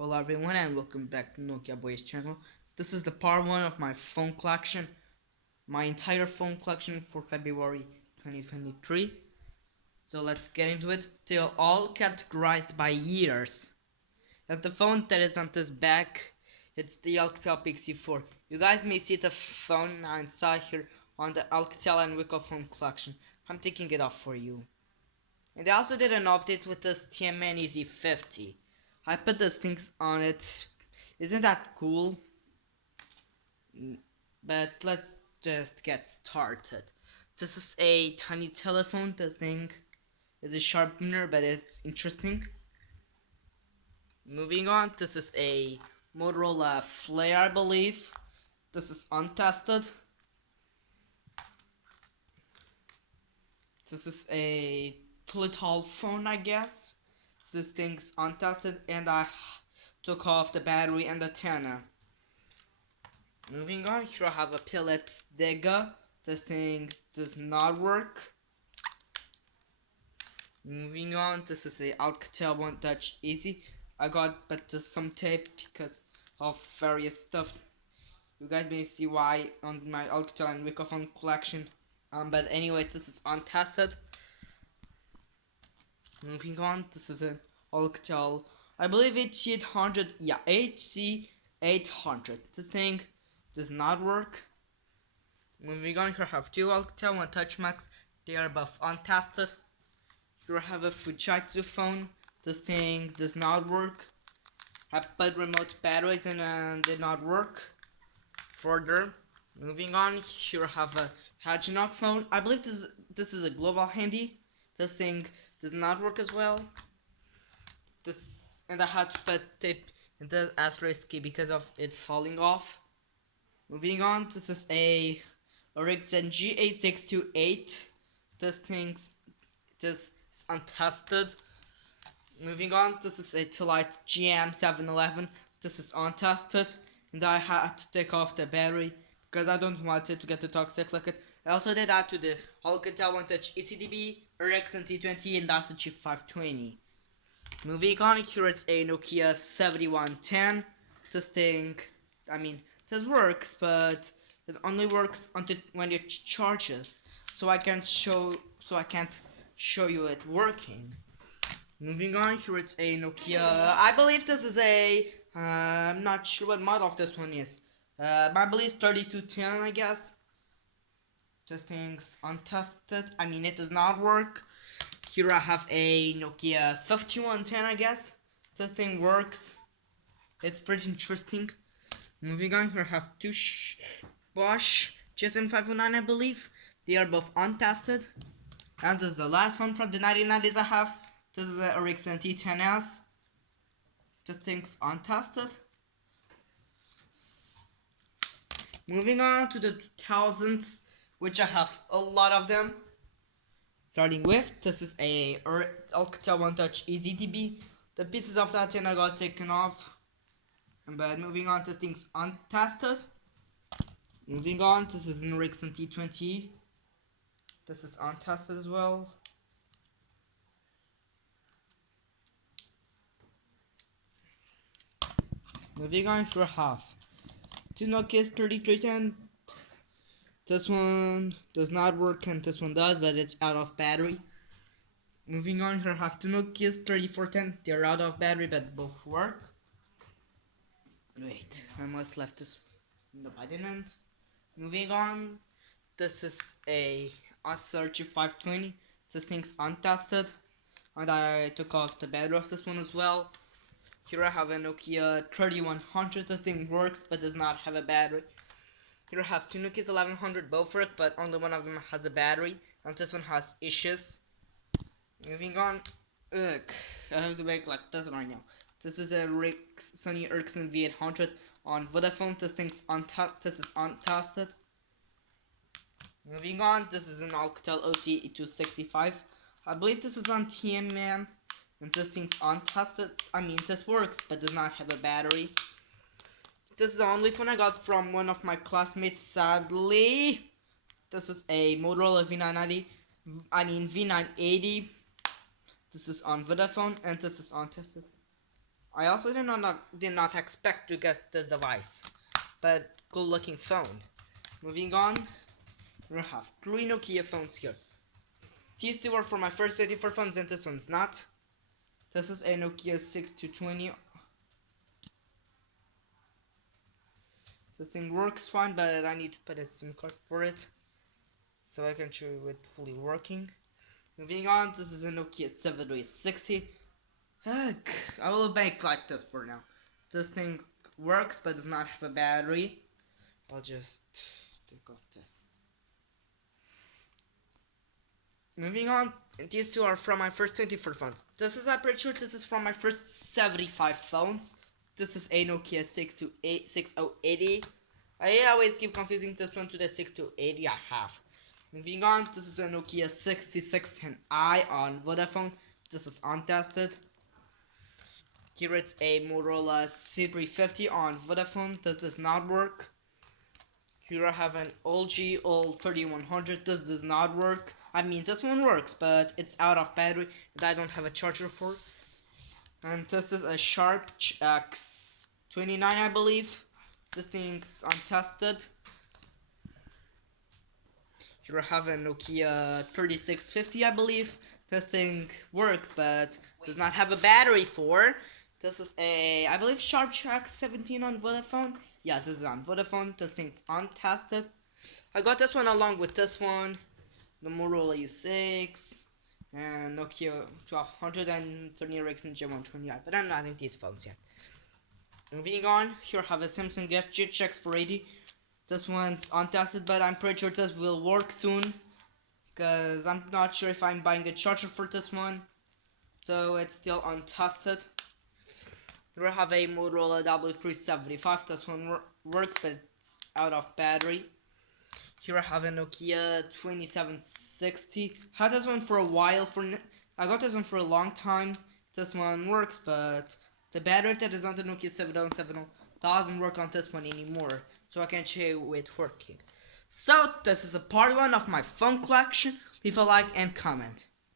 Hello everyone and welcome back to Nokia Boys channel. This is the part 1 of my phone collection. My entire phone collection for February 2023. So let's get into it. They're all categorized by years. And the phone that is on this back, it's the Alcatel Pixie 4. You guys may see the phone inside here on the Alcatel and Wickle phone collection. I'm taking it off for you. And they also did an update with this TMN Easy 50. I put these things on it. Isn't that cool? But let's just get started. This is a tiny telephone. This thing is a sharpener, but it's interesting. Moving on, this is a Motorola Flare, I believe. This is untested. This is a little phone, I guess. This thing's untested, and I took off the battery and the antenna. Moving on, here I have a Philips Dega. This thing does not work. Moving on, this is a Alcatel One Touch Easy. I got but just some tape because of various stuff. You guys may see why on my Alcatel and Wickle collection. But anyway, this is untested. Moving on, this is an Alcatel, I believe HC800, yeah, HC800. This thing does not work. Moving on, here I have two Alcatel One Touch Max. They are both untested. Here I have a Fujitsu phone. This thing does not work. I put remote batteries in and did not work. Further, moving on, here I have a Hajinok phone. I believe this is a global handy. This thing does not work as well. And I had to put tape in the asterisk key because of it falling off. Moving on, this is a Ericsson GA628. This is untested. Moving on, this is a Telite GM711. This is untested, and I had to take off the battery because I don't want it to get too toxic like it. I also did that to the Alcatel One Touch ECDB, Ericsson T20, and that's the Chip 520. Moving on, here it's a Nokia 7110. This thing, this works, but it only works until when it charges. So I can't show you it working. Moving on, here it's a Nokia. I believe this is a. I'm not sure what model of this one is. I believe 3210, I guess. This thing's untested. It does not work. Here I have a Nokia 5110, I guess. This thing works. It's pretty interesting. Moving on, here I have two Bosch GSM509, I believe. They are both untested. And this is the last one from the 1990s I have. This is a Ericsson T10S. This thing's untested. Moving on to the 2000s, which I have a lot of them. Starting with, this is a Alcatel One Touch EasyDB. The pieces of that antenna got taken off. But moving on, this thing's untested. Moving on, this is an Ericsson T20. This is untested as well. Moving on, here I have two Nokia 3310. This one does not work and this one does, but it's out of battery. Moving on, here I have two Nokia 3410. They're out of battery, but both work. Wait, I must left this. Nope, I didn't. Moving on, this is a Acer Chip 520. This thing's untested, and I took off the battery of this one as well. Here I have a Nokia 3100. This thing works, but does not have a battery. Here I have two Nokia 1100, both work, but only one of them has a battery, and this one has issues. Moving on, I have to make like this right now. This is a Sony Ericsson V800 on Vodafone. This is untested. Moving on, this is an Alcatel OT265. I believe this is on TMN, and this thing's untested. This works, but does not have a battery. This is the only phone I got from one of my classmates, sadly. This is a Motorola V980. This is on Vodafone, and this is untested. I also did not expect to get this device, but good looking phone. Moving on, we have 3 Nokia phones here. These two are for my first 24 phones and this one's not. This is a Nokia 6220. This thing works fine, but I need to put a SIM card for it so I can show you it fully working. Moving on, this is a Nokia 7360. Heck, I will make like this for now. This thing works but does not have a battery. I'll just take off this. Moving on, these two are from my first 24 phones. I'm pretty sure this is from my first 75 phones. This is a Nokia 6080. I always keep confusing this one to the 6280 I have. Moving on, this is a Nokia 6610i on Vodafone. This is untested. Here it's a Motorola C350 on Vodafone. This does not work. Here I have an LG old 3100. This does not work. I mean, this one works, but it's out of battery and I don't have a charger for. And this is a Sharp X29, I believe. This thing's untested. Here I have a Nokia 3650, I believe. This thing works, but does not have a battery for. This is a, I believe, Sharp X17 on Vodafone. Yeah, this is on Vodafone. This thing's untested. I got this one along with this one, the Motorola U6, and Nokia 1200 and Sony Ericsson J120i, but I'm not in these phones yet. Moving on, here I have a Samsung SG-X480. This one's untested, but I'm pretty sure this will work soon, because I'm not sure if I'm buying a charger for this one, so it's still untested. Here I have a Motorola W375. This one works, but it's out of battery. Here I have a Nokia 2760. Had this one for a while. I got this one for a long time. This one works, but the battery that is on the Nokia 7070 doesn't work on this one anymore. So I can show it working. So this is a part 1 of my phone collection. Leave a like and comment.